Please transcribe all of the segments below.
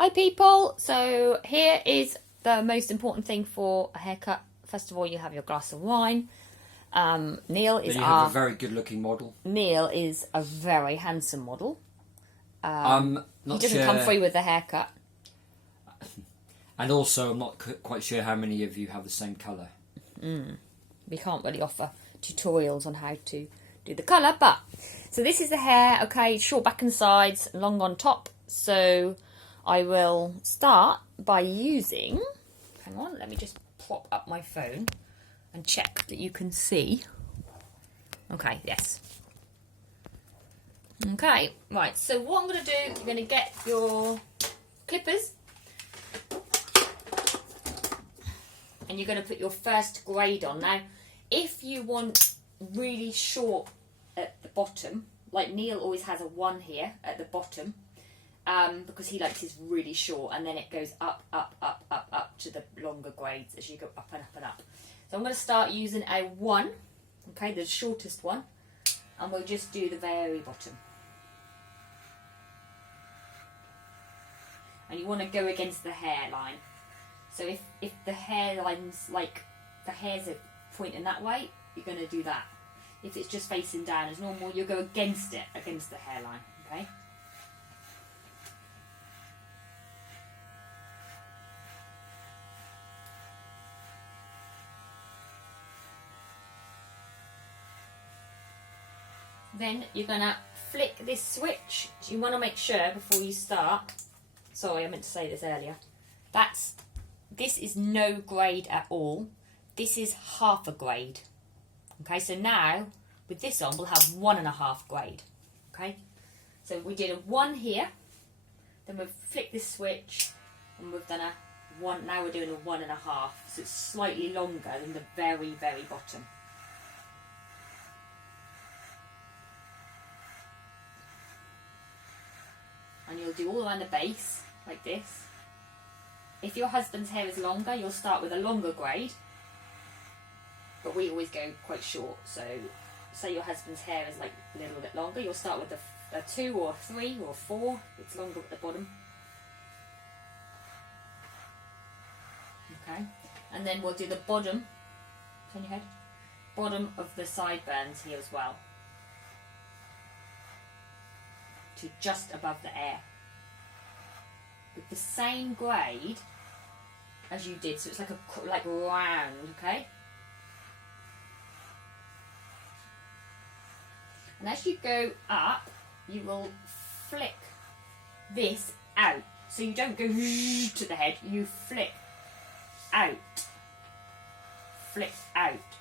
Hi people, so here is the most important thing for a haircut. First of all, you have your glass of wine. Neil is Then you have a very good looking model. Neil is a very handsome model. Not He doesn't sure, come free with the haircut. and also I'm not quite sure how many of you have the same colour. We can't really offer tutorials on how to do the colour, but so this is the hair, okay, short back and sides, long on top. So I will start by using, hang on, let me just prop up my phone and check that you can see. Okay, yes. Okay, right, so what I'm going to do, you're going to get your clippers and you're going to put your first grade on. Now, if you want really short at the bottom, like Neil always has a 1 here at the bottom, because he likes his really short, and then it goes up, up, up, up, up to the longer grades as you go up and up and up. So I'm going to start using a 1, okay, the shortest one, and we'll just do the very bottom. And you want to go against the hairline. So if the hairline's like, the hairs are pointing that way, you're going to do that. If it's just facing down as normal, you'll go against it, against the hairline, okay? Then you're going to flick this switch. So you want to make sure before you start, sorry I meant to say this earlier, this is no grade at all. This is half a grade. Okay, so now with this on we'll have 1.5 grade. Okay, so we did a 1 here, then we've flicked this switch and we've done a 1, now we're doing a 1.5, so it's slightly longer than the very, very bottom. And you'll do all around the base, like this. If your husband's hair is longer, you'll start with a longer grade. But we always go quite short, so say your husband's hair is like a little bit longer, you'll start with a 2 or 3 or 4, it's longer at the bottom. Okay, and then we'll do the bottom, turn your head, bottom of the sideburns here as well, to just above the air, with the same grade as you did, so it's like round, okay? And as you go up, you will flick this out, so you don't go to the head, you flick out,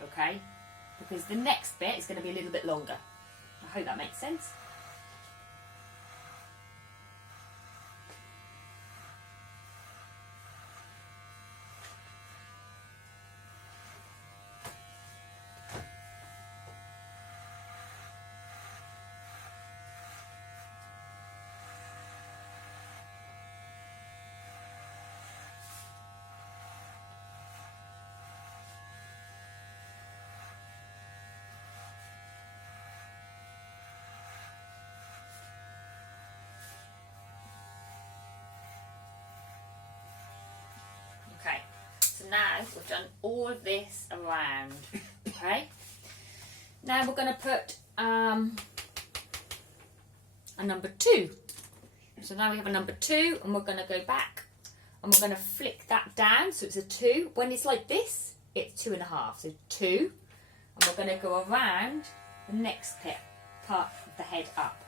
okay? Because the next bit is going to be a little bit longer. I hope that makes sense. Okay, so now we've done all of this around, okay? Now we're going to put a number 2. So now we have a number 2, and we're going to go back and we're going to flick that down, so it's a 2. When it's like this, it's 2.5, so 2. And we're going to go around the next part of the head up.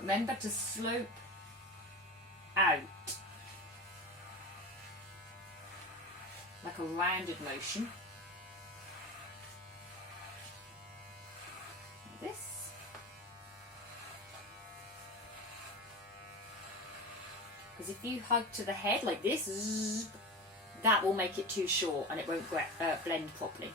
Remember to slope out, like a rounded motion. Like this. Because if you hug to the head like this, that will make it too short and it won't blend properly.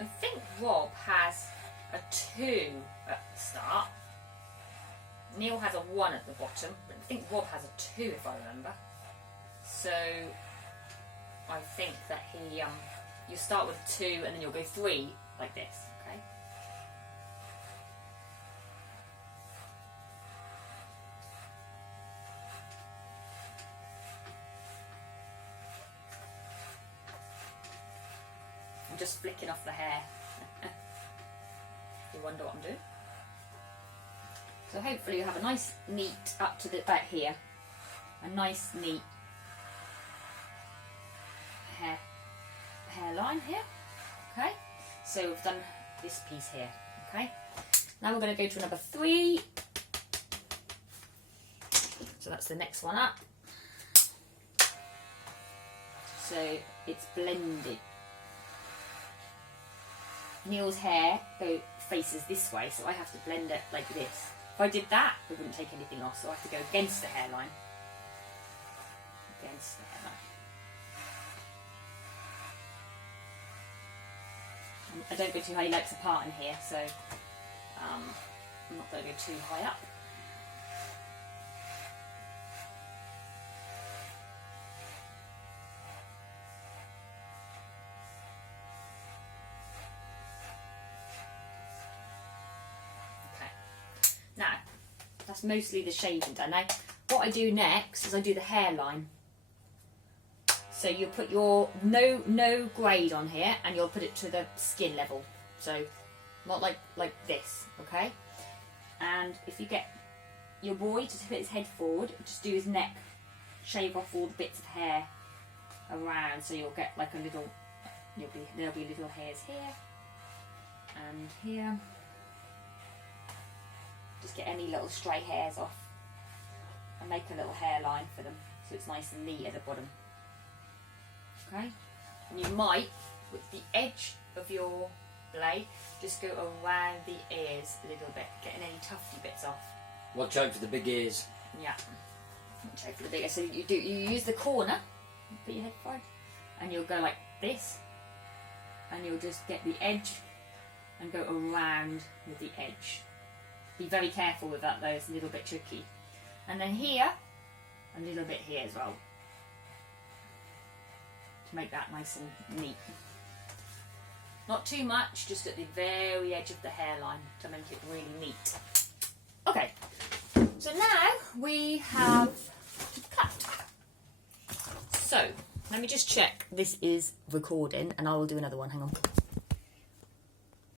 I think Rob has a 2 at the start. Neil has a 1 at the bottom, but I think Rob has a 2 if I remember. So I think that he, you start with a 2 and then you'll go 3 like this, okay? I'm just flicking off the hair. You wonder what I'm doing? So hopefully you have a nice, neat, up to the back here, a nice, neat hairline here. Okay, so we've done this piece here. Okay, now we're going to go to number 3. So that's the next one up. So it's blended. Neil's hair faces this way, so I have to blend it like this. If I did that, it wouldn't take anything off, so I have to go against the hairline. Against the hairline. And I don't go too high, he likes a part in here, so I'm not going to go too high up. Now, that's mostly the shaving done. Now, what I do next is I do the hairline. So you'll put your no grade on here, and you'll put it to the skin level. So not like this, okay? And if you get your boy to put his head forward, just do his neck, shave off all the bits of hair around, so you'll get like a little. There'll be little hairs here and here. Just get any little stray hairs off and make a little hairline for them so it's nice and neat at the bottom. Okay? And you might, with the edge of your blade, just go around the ears a little bit, getting any tufty bits off. Watch out for the big ears. Yeah. Watch out for the big ears. So you use the corner, put your head forward, and you'll go like this, and you'll just get the edge and go around with the edge. Be very careful with that though, it's a little bit tricky. And then here, a little bit here as well. To make that nice and neat. Not too much, just at the very edge of the hairline to make it really neat. Okay, so now we have cut. So, let me just check this is recording and I will do another one, hang on.